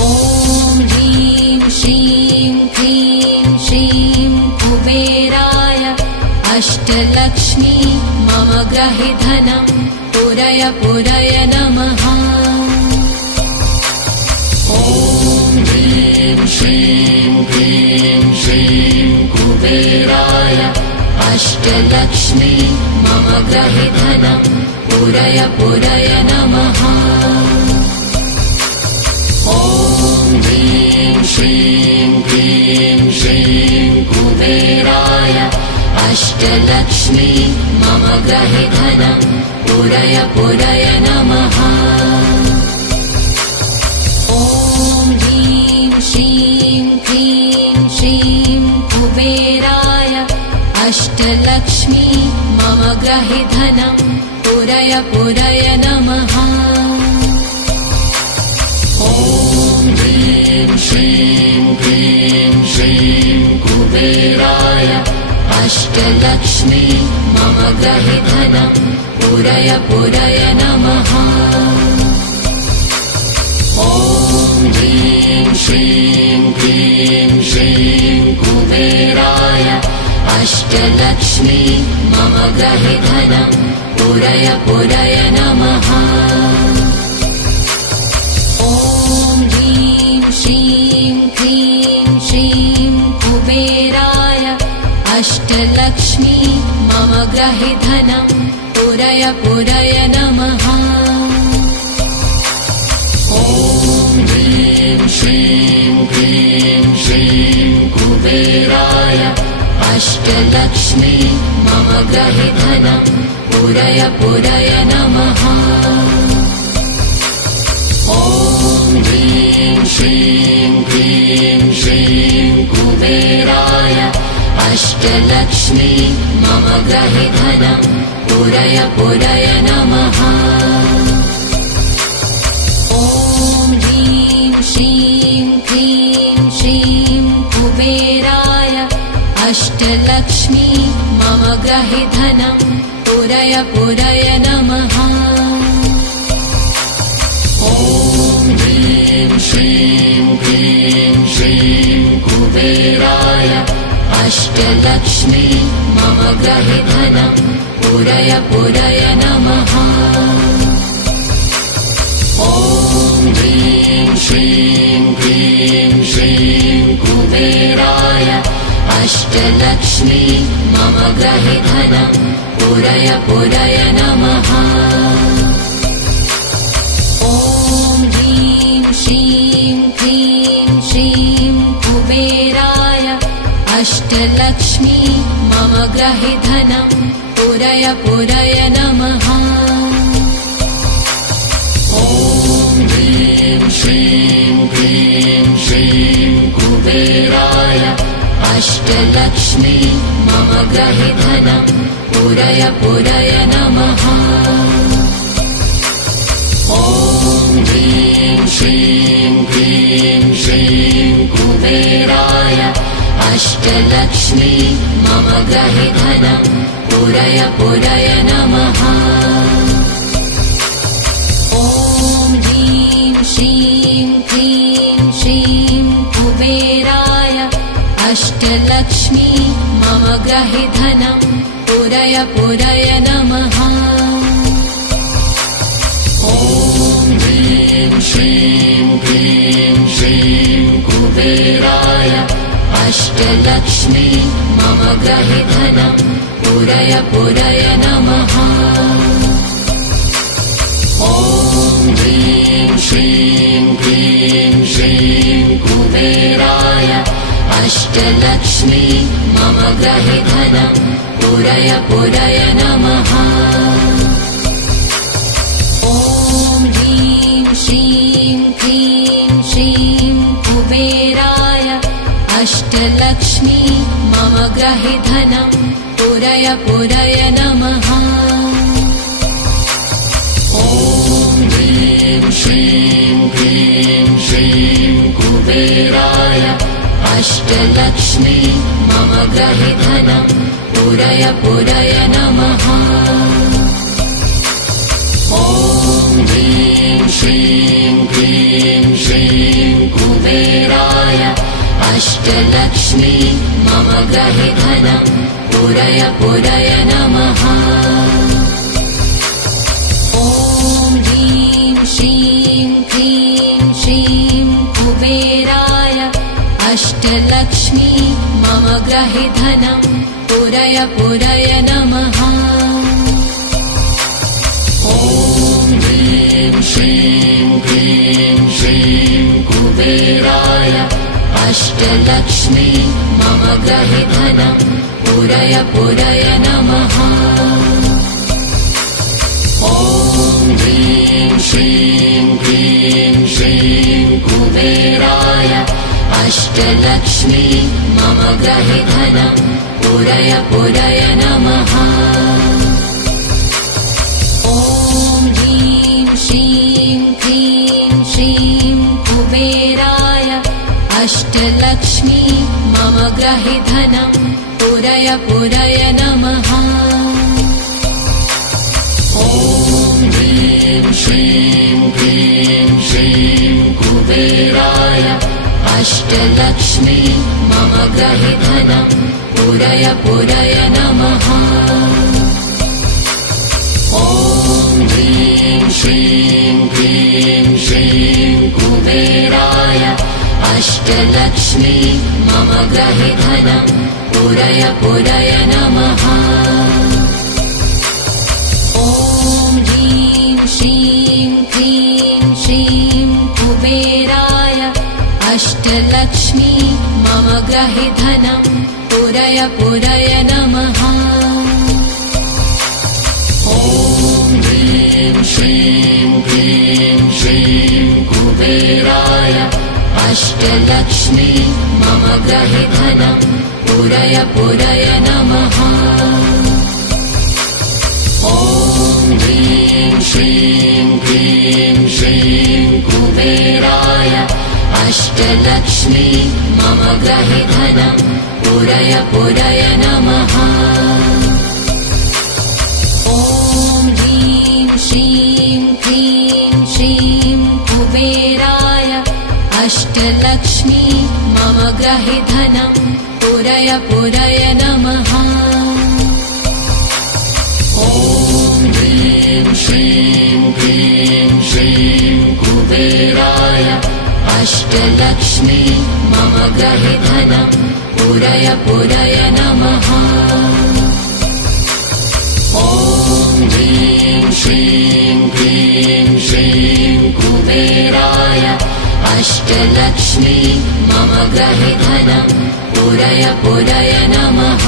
ॐ ह्रीं श्रीं क्लीं श्रीं कुबेराय अष्टलक्ष्मी मम गृहे धनं पूरय पूरय नमः। ॐ ह्रीं श्रीं क्लीं श्रीं कुबेराय अष्टलक्ष्मी मम गृहे धनं पूरय पूरय नमः। ॐ ह्रीं श्रीं क्लीं श्रीं कुबेराय अष्टलक्ष्मी मम गृहे धनं पूरय पूरय नमः। ॐ ह्रीं श्रीं क्लीं श्रीं कुबेराय अष्टलक्ष्मी मम गृहे धनं पूरय पूरय नमः। ॐ ह्रीं श्रीं क्लीं श्रीं कुबेराय अष्टलक्ष्मी मम गृहे धनं पूरय पूरय नमः। ॐ ह्रीं श्रीं क्लीं श्रीं कुबेराय अष्टलक्ष्मी मम गृहे धनं पूरय पूरय नमः। ॐ ह्रीं श्रीं क्लीं श्रीं कुबेराय अष्टलक्ष्मी मम गृहे धनं पूरय पूरय नमः। ॐ ह्रीं श्रीं क्लीं श्रीं कुबेराय अष्टलक्ष्मी मम गृहे धनं पूरय पूरय नमः। ॐ ह्रीं श्रीं क्लीं श्रीं कुबेराय अष्टलक्ष्मी मम गृहे धनं पूरय पूरय नमः। ॐ ह्रीं श्रीं क्लीं श्रीं कुबेराय अष्टलक्ष्मी मम गृहे धनं पूरय पूरय नमः। ॐ ह्रीं श्रीं क्लीं श्रीं कुबेराय अष्टलक्ष्मी मम गृहे धनं पूरय पूरय नमः। ॐ ह्रीं श्रीं क्लीं श्रीं कुबेराय अष्टलक्ष्मी मम गृहे धनं पूरय पूरय नमः। ॐ ह्रीं श्रीं क्लीं श्रीं कुबेराय अष्टलक्ष्मी मम गृहे धनं पूरय पूरय नमः। ॐ ह्रीं श्रीं क्लीं श्रीं कुबेराय अष्टलक्ष्मी मम गृहे धनं पूरय पूरय नमः। ॐ ह्रीं श्रीं क्लीं श्रीं कुबेराय अष्टलक्ष्मी मम गृहे धनं पूरय पूरय नमः। ॐ ह्रीं श्रीं क्लीं श्रीं कुबेराय अष्टलक्ष्मी मम गृहे धनं पूरय पूरय नमः। ॐ ह्रीं श्रीं क्लीं श्रीं कुबेराय अष्टलक्ष्मी मम गृहे धनं पूरय पूरय नमः। ॐ ह्रीं श्रीं क्लीं श्रीं कुबेराय अष्टलक्ष्मी मम गृहे धनं पूरय पूरय नमः। ॐ ह्रीं श्रीं क्लीं श्रीं कुबेराय अष्टलक्ष्मी मम गृहे धनं पूरय पूरय नमः। ॐ ह्रीं श्रीं क्लीं श्रीं कुबेराय अष्टलक्ष्मी मम गृहे धनं पूरय पूरय नमः। ॐ ह्रीं श्रीं क्लीं श्रीं अष्टलक्ष्मी मम गृहे धनं पूरय पूरय नमः। ॐ ह्रीं श्रीं क्लीं श्रीं कुबेराय अष्टलक्ष्मी मम गृहे धनं पूरय पूरय नमः। ॐ ह्रीं श्रीं क्लीं श्रीं कुबेराय अष्टलक्ष्मी मम गृहे धनं पूरय पूरय नमः। ॐ ह्रीं श्रीं क्लीं श्रीं कुबेराय अष्टलक्ष्मी मम गृहे धनं पूरय पूरय नमः। ॐ ह्रीं श्रीं क्लीं श्रीं कुबेराय अष्टलक्ष्मी मम गृहे धनं पूरय पूरय नमः। ॐ ह्रीं श्रीं क्लीं श्रीं कुबेराय अष्टलक्ष्मी मम गृहे धनं पूरय पूरय नमः। ॐ ह्रीं श्रीं क्लीं श्रीं कुबेराय अष्टलक्ष्मी मम गृहे धनं पूरय पूरय नमः। ॐ ह्रीं श्रीं क्लीं श्रीं कुबेराय अष्टलक्ष्मी मम गृहे धनं पूरय पूरय नमः। ॐ ह्रीं श्रीं क्लीं श्रीं कुबेराय अष्टलक्ष्मी मम गृहे धनं पूरय पूरय नमः। ॐ ह्रीं श्रीं क्लीं श्रीं कुबेराय अष्टलक्ष्मी मम गृहे धनं पूरय पूरय नमः। ॐ ह्रीं श्रीं क्लीं श्रीं कुबेराय अष्टलक्ष्मी मम गृहे धनं पूरय पूरय नमः। ॐ ह्रीं श्रीं क्लीं श्रीं कुबेराय अष्टलक्ष्मी मम गृहे धनं पूरय पूरय नमः। ॐ ह्रीं श्रीं क्लीं श्रीं कुबेराय अष्टलक्ष्मी मम गृहे धनं पूरय पूरय नमः।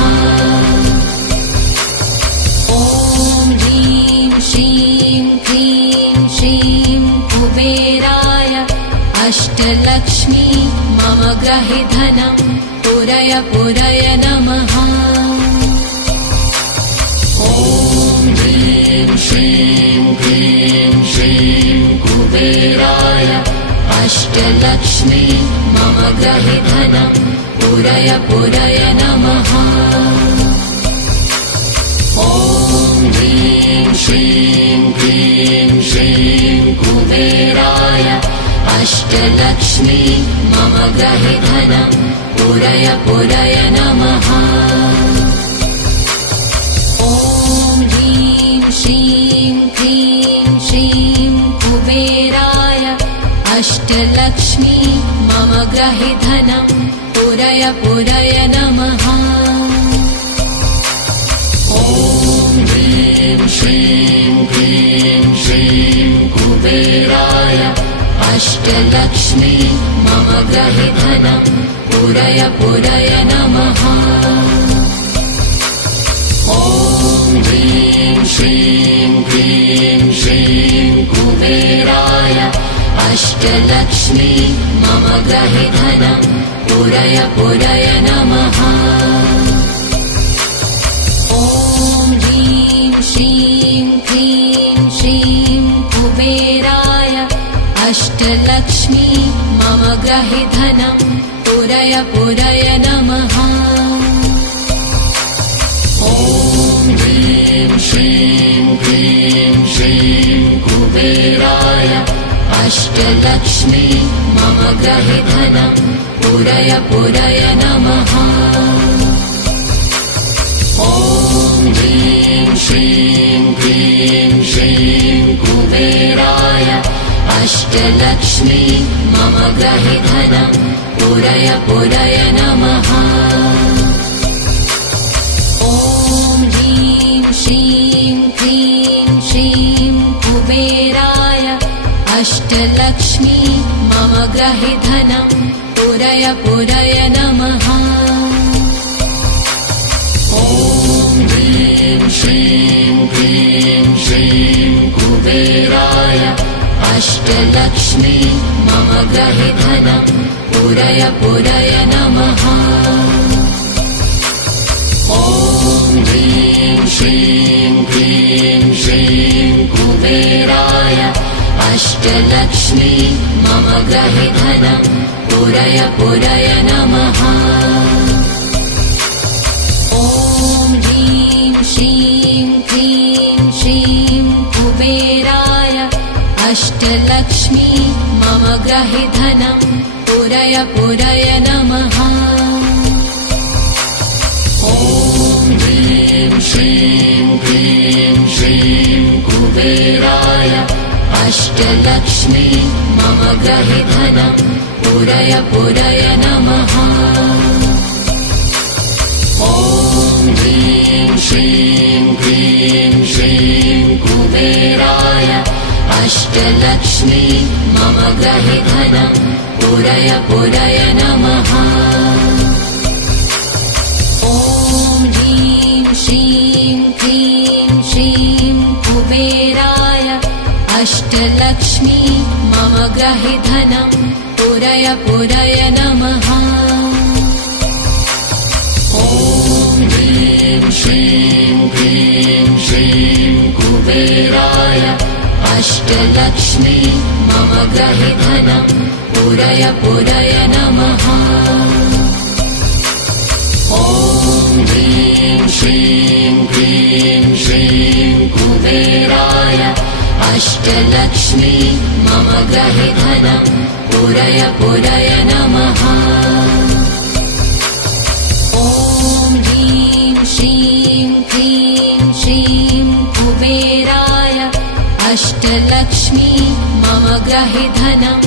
ॐ ह्रीं श्रीं क्लीं श्रीं कुबेराय अष्टलक्ष्मी मम गृहे धनं पूरय पूरय नमः। ॐ ह्रीं श्रीं क्लीं श्रीं कुबेराय अष्टलक्ष्मी मम गृहे धनं पूरय पूरय नमः। ॐ ह्रीं श्रीं क्लीं श्रीं कुबेराय अष्टलक्ष्मी मम गृहे धनं पूरय पूरय नमः। ॐ ह्रीं श्रीं क्लीं श्रीं कुबेराय अष्टलक्ष्मी मम गृहे धनं पूरय पूरय नमः। ॐ ह्रीं श्रीं क्लीं श्रीं कुबेराय अष्टलक्ष्मी मम गृहे धनं पूरय पूरय नमः। ॐ ह्रीं श्रीं क्लीं श्रीं कुबेराय अष्टलक्ष्मी मम गृहे धनं पूरय पूरय नमः। ॐ ह्रीं श्रीं क्लीं श्रीं कुबेराय अष्टलक्ष्मी मम गृहे धनं पूरय पूरय नमः। ॐ ह्रीं श्रीं क्लीं श्रीं कुबेराय अष्टलक्ष्मी मम ग्रहे धनं पूरय पूरय नमः। ॐ ह्रीं श्रीं क्लीं श्रीं कुबेराय अष्टलक्ष्मी मम ग्रहे धनं पूरय पूरय नमः। ॐ ह्रीं श्रीं क्लीं श्रीं कुबेराय अष्टलक्ष्मी मम ग्रहे धनं पूरय पूरय नमः। ॐ ह्रीं श्रीं क्लीं श्रीं कुबेराय अष्टलक्ष्मी मम ग्रहे धनं पूरय पूरय नमः। ॐ ह्रीं श्रीं क्लीं श्रीं कुबेराय अष्टलक्ष्मी मम ग्रहे धनं पूरय पूरय नमः। ॐ ह्रीं श्रीं क्लीं श्रीं कुबेराय अष्टलक्ष्मी मम ग्रहे धनं पूरय पूरय नमः। ॐ ह्रीं श्रीं क्लीं श्रीं कुबेराय अष्टलक्ष्मी मम ग्रहे धनं पूरय पूरय नमः। ॐ ह्रीं श्रीं क्लीं श्रीं कुबेराय अष्टलक्ष्मी मम ग्रहे धनं पूरय पूरय नमः। ॐ ह्रीं श्रीं क्लीं श्रीं कुबेराय अष्टलक्ष्मी मम ग्रहे धनं पूरय पूरय नमः। ॐ ह्रीं श्रीं क्लीं श्रीं कुबेराय अष्टलक्ष्मी मम ग्रहे धनं पूरय पूरय नमः। ॐ ह्रीं श्रीं क्लीं श्रीं कुबेराय अष्टलक्ष्मी मम ग्रहे धनं पूरय पूरय नमः। ॐ ह्रीं श्रीं क्लीं श्रीं कुबेराय अष्टलक्ष्मी मम ग्रहे धनं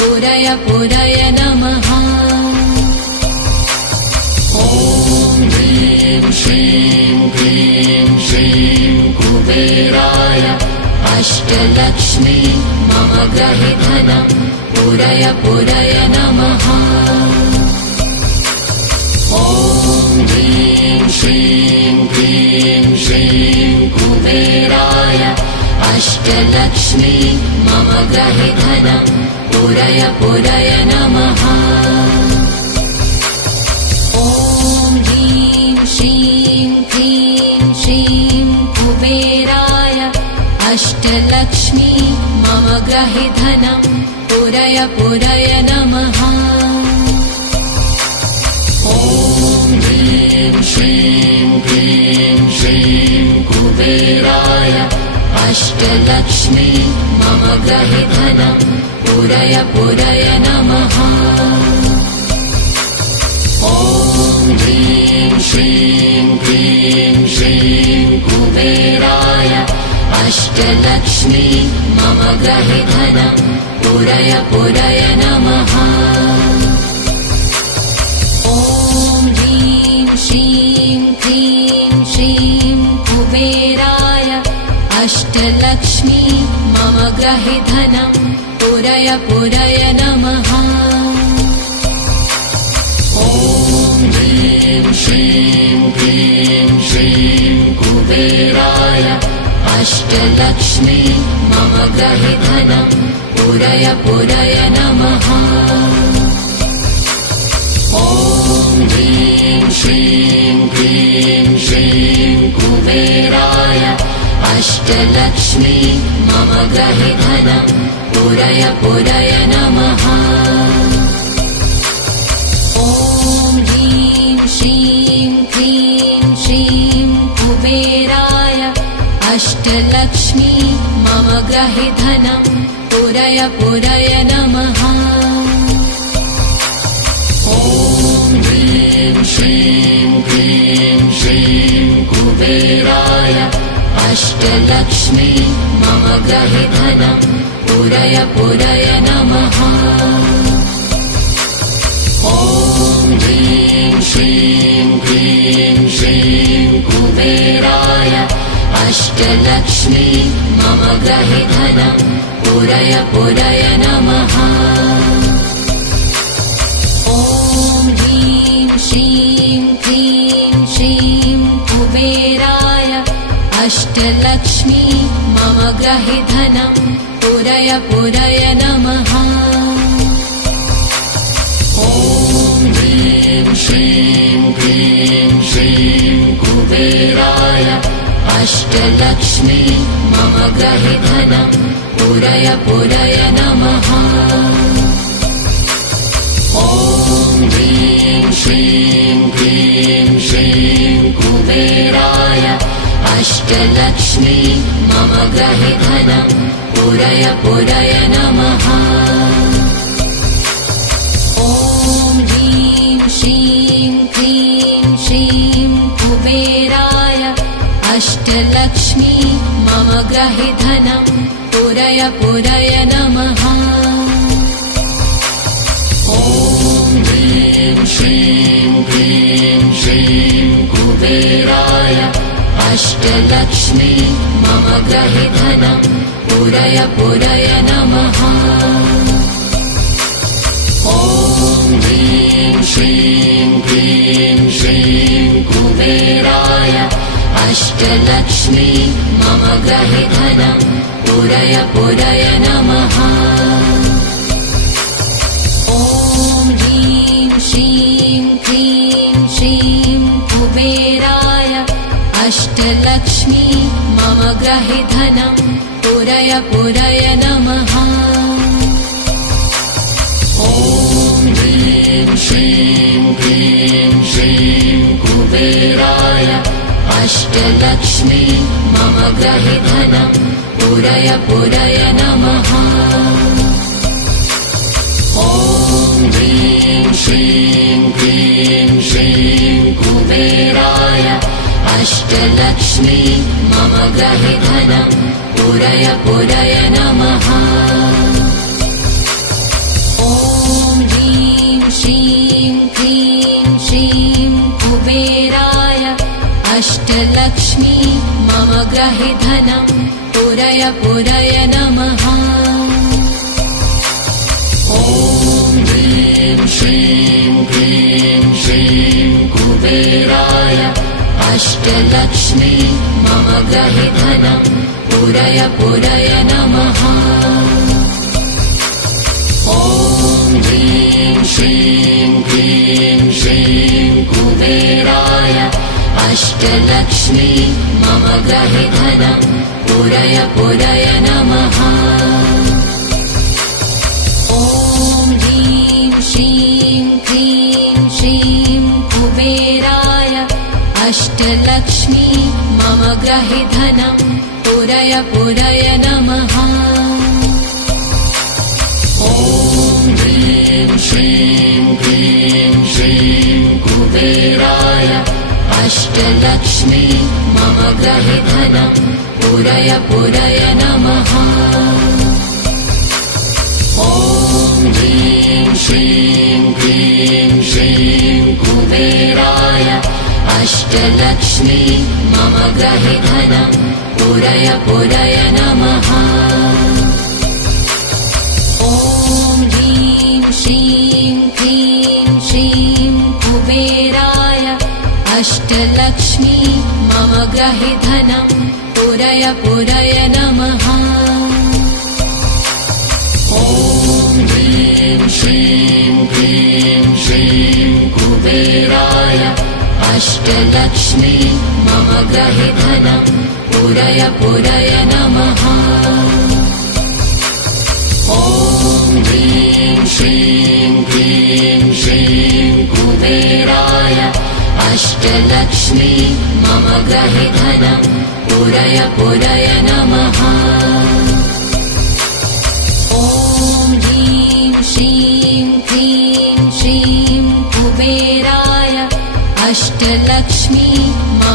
पूरय पूरय नमः। ॐ ह्रीं श्रीं क्लीं श्रीं कुबेराय अष्टलक्ष्मी मम ग्रहे धनं पूरय पूरय नमः। ॐ ह्रीं श्रीं क्लीं श्रीं कुबेराय अष्टलक्ष्मी मम ग्रहे धनं पूरय पूरय नमः। ॐ ह्रीं श्रीं क्लीं श्रीं कुबेराय अष्टलक्ष्मी मम ग्रहे धनं पूरय पूरय नमः। ॐ ह्रीं श्रीं क्लीं श्रीं कुबेराय अष्टलक्ष्मी मम ग्रहे धनं पूरय पूरय नमः। ॐ ह्रीं श्रीं क्लीं श्रीं कुबेराय अष्टलक्ष्मी मम ग्रहे धनं पूरय पूरय नमः। ॐ ह्रीं श्रीं क्लीं श्रीं कुबेराय अष्टलक्ष्मी मम ग्रहे धनं पूरय पूरय नमः। ॐ ह्रीं श्रीं क्लीं श्रीं कुबेराय अष्टलक्ष्मी मम ग्रहे धनं पूरय पूरय नमः। ॐ ह्रीं श्रीं क्लीं श्रीं कुबेराय अष्टलक्ष्मी मम ग्रहे धनं पूरय पूरय नमः। ॐ ह्रीं श्रीं क्लीं श्रीं कुबेराय अष्टलक्ष्मी मम ग्रहे धनं पूरय पूरय नमः। ॐ ह्रीं श्रीं क्लीं श्रीं कुबेराय अष्टलक्ष्मी मम गृहे धनं पूरय पूरय नमः। ॐ ह्रीं श्रीं क्लीं श्रीं कुबेराय अष्टलक्ष्मी मम गृहे धनं पूरय पूरय नमः। ॐ ह्रीं श्रीं क्लीं श्रीं कुबेराय अष्टलक्ष्मी मम गृहे धनं पूरय पूरय नमः। ॐ ह्रीं श्रीं क्लीं श्रीं कुबेराय अष्टलक्ष्मी मम गृहे धनं पूरय पूरय नमः। ॐ ह्रीं श्रीं क्लीं श्रीं कुबेराय अष्टलक्ष्मी मम गृहे धनं पूरय पूरय नमः। ॐ ह्रीं श्रीं क्लीं श्रीं कुबेराय अष्टलक्ष्मी मम गृहे धनं पूरय पूरय नमः। ॐ ह्रीं श्रीं क्लीं श्रीं कुबेराय अष्टलक्ष्मी मम गृहे धनं पूरय पूरय नमः। ॐ ह्रीं श्रीं क्लीं श्रीं कुबेराय अष्टलक्ष्मी मम गृहे धनं पूरय पूरय नमः। ॐ ह्रीं श्रीं क्लीं श्रीं कुबेराय अष्टलक्ष्मी मम गृहे धनं पूरय पूरय नमः। ॐ ह्रीं श्रीं क्लीं श्रीं कुबेराय अष्टलक्ष्मी मम गृहे धनं पूरय पूरय नमः। ॐ ह्रीं श्रीं क्लीं श्रीं कुबेराय अष्टलक्ष्मी मम गृहे धनं पूरय पूरय नमः। ॐ ह्रीं श्रीं क्लीं श्रीं कुबेराय अष्टलक्ष्मी मम गृहे धनं पूरय पूरय नमः। ॐ ह्रीं श्रीं क्लीं श्रीं कुबेराय अष्टलक्ष्मी मम गृहे धनं पूरय पूरय नमः। ॐ ह्रीं श्रीं क्लीं श्रीं कुबेराय अष्टलक्ष्मी मम गृहे धनं पूरय पूरय नमः। ॐ ह्रीं श्रीं क्लीं श्रीं कुबेराय अष्टलक्ष्मी मम गृहे धनं पूरय पूरय नमः। ॐ ह्रीं श्रीं क्लीं श्रीं कुबेराय अष्टलक्ष्मी मम गृहे धनं पूरय पूरय नमः। ॐ ह्रीं श्रीं क्लीं श्रीं कुबेराय अष्टलक्ष्मी मम गृहे धनं पूरय पूरय नमः। ॐ ह्रीं श्रीं क्लीं श्रीं कुबेराय अष्टलक्ष्मी मम गृहे धनं पूरय पूरय नमः। ॐ ह्रीं श्रीं क्लीं श्रीं कुबेराय अष्टलक्ष्मी मम गृहे धनं पूरय पूरय नमः। ॐ ह्रीं श्रीं क्लीं श्रीं कुबेराय अष्टलक्ष्मी मम गृहे धनं पूरय पूरय नमः। ॐ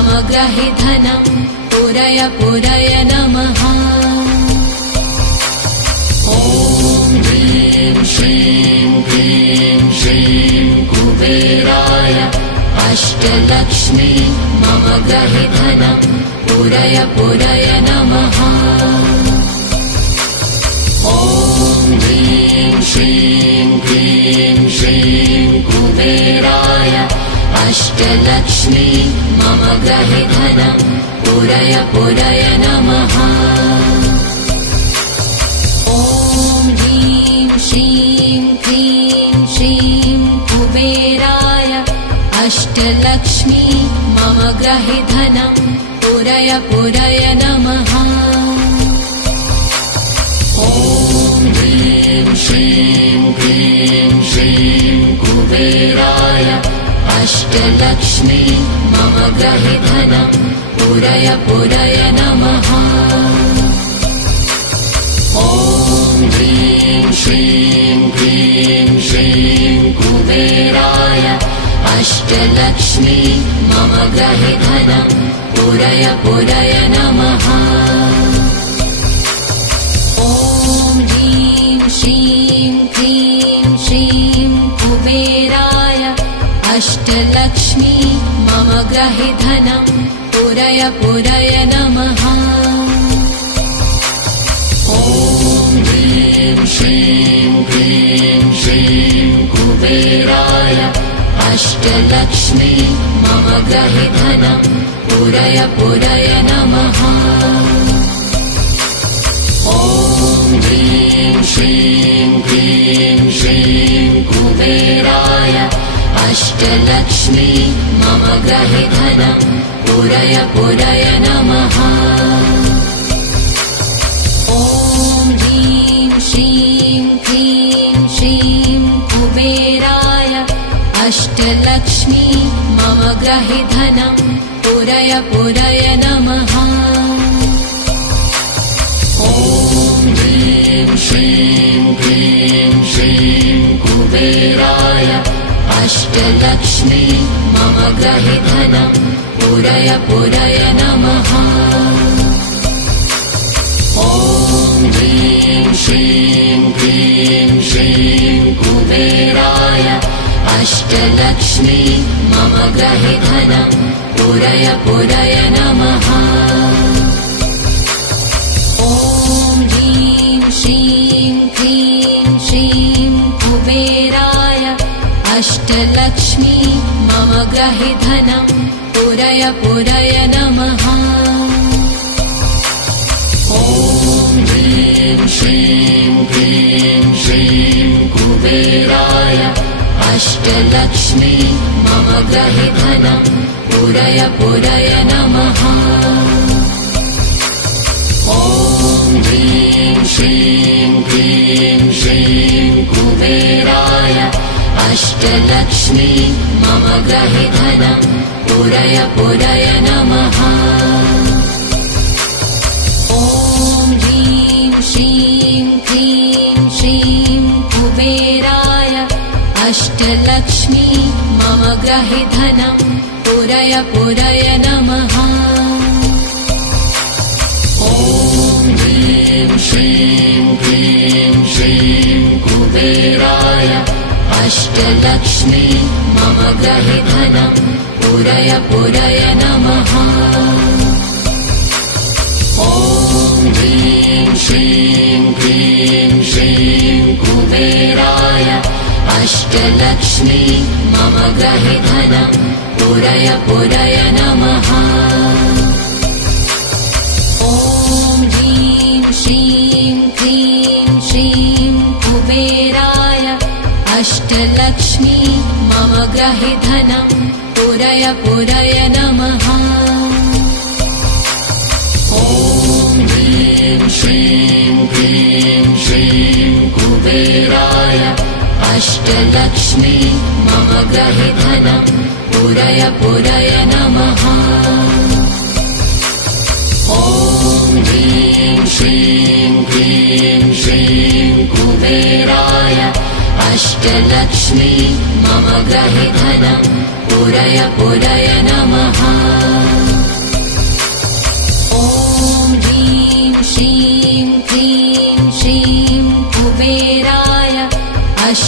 मम ग्रहे धनं पूरय पूरय नमः। ॐ ह्रीं श्रीं क्लीं श्रीं कुबेराय अष्टलक्ष्मी मम ग्रहे धनं पूरय पूरय नमः। ॐ ह्रीं श्रीं क्लीं श्रीं कुबेराय अष्टलक्ष्मी मम ग्रहे धनं पूरय पूरय नमः। ॐ ह्रीं श्रीं क्लीं श्रीं कुबेराय अष्टलक्ष्मी मम ग्रहे धनं पूरय पूरय नमः। ॐ ह्रीं श्रीं क्लीं श्रीं कुबेराय अष्टलक्ष्मी मम ग्रहे धनं पूरय पूरय नमः। ॐ ह्रीं श्रीं क्लीं श्रीं कुबेराय अष्टलक्ष्मी मम ग्रहे धनं पूरय पूरय नमः। ॐ ह्रीं श्रीं क्लीं श्रीं कुबेराय अष्टलक्ष्मी मम ग्रहे धनं पूरय पूरय नमः। ॐ ह्रीं श्रीं क्लीं श्रीं कुबेराय अष्टलक्ष्मी मम ग्रहे धनं पूरय पूरय नमः। ॐ ह्रीं श्रीं क्लीं श्रीं कुबेराय अष्टलक्ष्मी मम ग्रहे धनं पूरय पूरय नमः। ॐ ह्रीं श्रीं क्लीं श्रीं कुबेराय अष्टलक्ष्मी मम ग्रहे धनं पूरय पूरय नमः। ॐ ह्रीं श्रीं क्लीं श्रीं कुबेराय अष्टलक्ष्मी मम ग्रहे धनं पूरय पूरय नमः। ॐ ह्रीं श्रीं क्लीं श्रीं कुबेराय अष्टलक्ष्मी मम ग्रहे धनं पूरय पूरय नमः। ॐ ह्रीं श्रीं क्लीं श्रीं कुबेराय अष्टलक्ष्मी मम ग्रहे धनं पूरय पूरय नमः। ॐ ह्रीं श्रीं क्लीं श्रीं कुबेराय अष्टलक्ष्मी मम ग्रहे धनं पूरय पूरय नमः। ॐ ह्रीं श्रीं क्लीं श्रीं कुबेराय अष्टलक्ष्मी मम ग्रहे धनं पूरय पूरय नमः। ॐ ह्रीं श्रीं क्लीं श्रीं कुबेराय अष्टलक्ष्मी मम ग्रहे धनं पूरय पूरय नमः। ॐ ह्रीं श्रीं क्लीं श्रीं कुबेराय अष्टलक्ष्मी मम ग्रहे धनं पूरय पूरय नमः। ॐ ह्रीं श्रीं क्लीं श्रीं कुबेराय अष्टलक्ष्मी मम ग्रहे धनं पूरय पूरय नमः। ॐ ह्रीं श्रीं क्लीं श्रीं कुबेराय अष्टलक्ष्मी मम ग्रहे धनं पूरय पूरय नमः। ॐ ह्रीं श्रीं क्लीं श्रीं कुबेराय अष्टलक्ष्मी मम ग्रहे धनं पूरय पूरय नमः। ॐ ह्रीं श्रीं क्लीं श्रीं कुबेराय अष्टलक्ष्मी मम ग्रहे धनं पूरय पूरय नमः।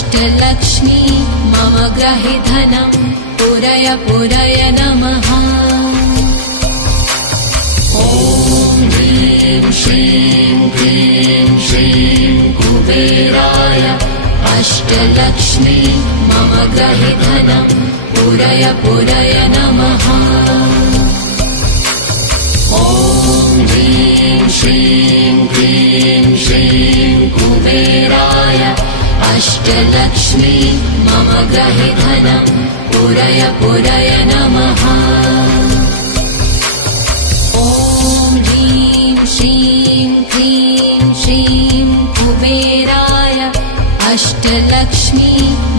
अष्टलक्ष्मी मम ग्रहे धनं पूरय पूरय नमः। ॐ ह्रीं श्रीं क्लीं श्रीं कुबेराय अष्टलक्ष्मी मम ग्रहे धनं पूरय पूरय नमः। ॐ ह्रीं श्रीं क्लीं श्रीं कुबेराय अष्टलक्ष्मी मम ग्रहे धनं पूरय पूरय नमः। ॐ ह्रीं श्रीं क्लीं श्रीं कुबेराय अष्टलक्ष्मी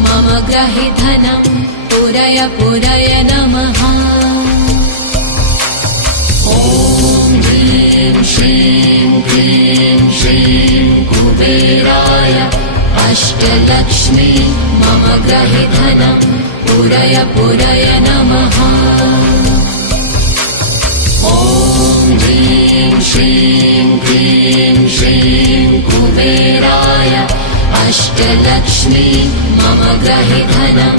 मम ग्रहे धनं पूरय पूरय नमः। ॐ ह्रीं श्रीं क्लीं श्रीं कुबेराय अष्टलक्ष्मी मम ग्रहे धनं पूरय पूरय नमः। ॐ ह्रीं श्रीं क्लीं श्रीं कुबेराय अष्टलक्ष्मी मम ग्रहे धनं